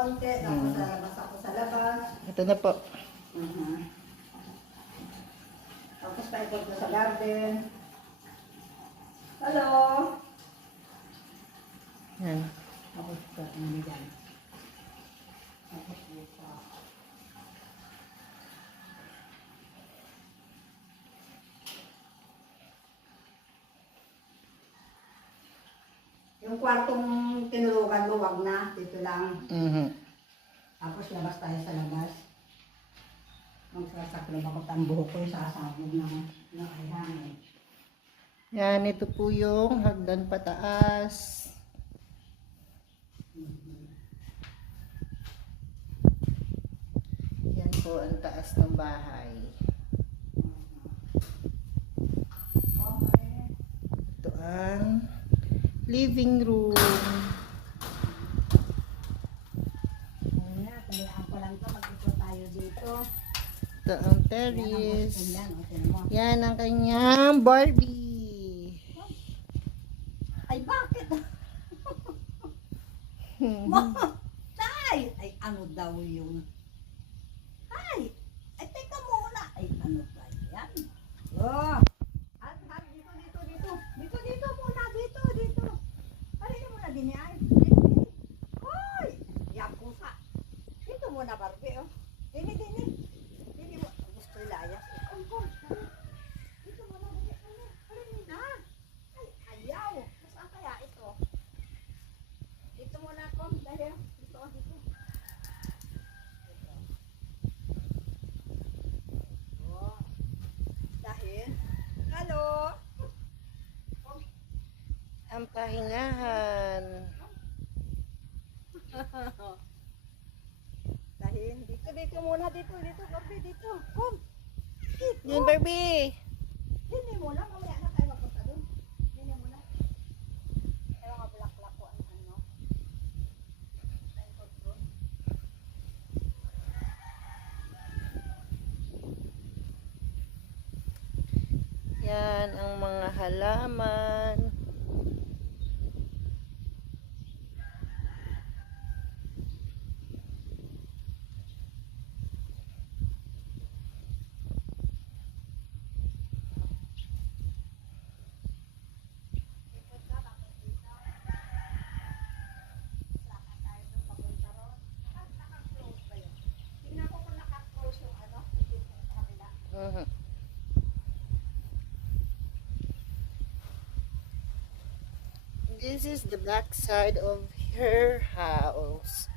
konti, tapos lalabas ako sa labas. Ito na po. Tapos paikot ko sa garden. Hello! Yan. Tapos ko, ano dyan. Tapos dito. Yung kwartong tinulugan mo, wag na. Dito lang. Tapos labas tayo sa labas. Magsasaklab ako ang buhok ko yung sasabog ng ayhangin. Yan, ito po yung hagdan pataas. Yan po ang taas ng bahay. Ito ang living room. Tabihan ko lang ito. Mag-ikot tayo dito. Ito ang terrace. Yan ang kanyang Barbie. Ay, bakit? Tay! Ay, ano daw yun? Ay! Ay, teka muna. Ay, ano ba yan? Oh! At, dito, dito, dito. Dito, dito muna. Dito, dito. Halika muna din yan. Dito. Hoy! Yan pusa. Dito muna, Barbie, oh. Dini, dini. Dini mo. Gusto ilayas. Kom. Dito muna. Halika na. Ay, ayaw. Saan kaya ito? Dito muna ako. Dahil dito. Oh. Dahil. Hello. Ang pahingahan. Dahil dito muna. Dito. Barbie, dito. Kom. Dito. Yun, Barbie. Dini muna. Mamaya na tayo magpunta doon. Dini muna. Ayaw nga bulak-bulak ko ang ano. Tayo ko doon. Yan ang mga halaman. This is the back side of her house.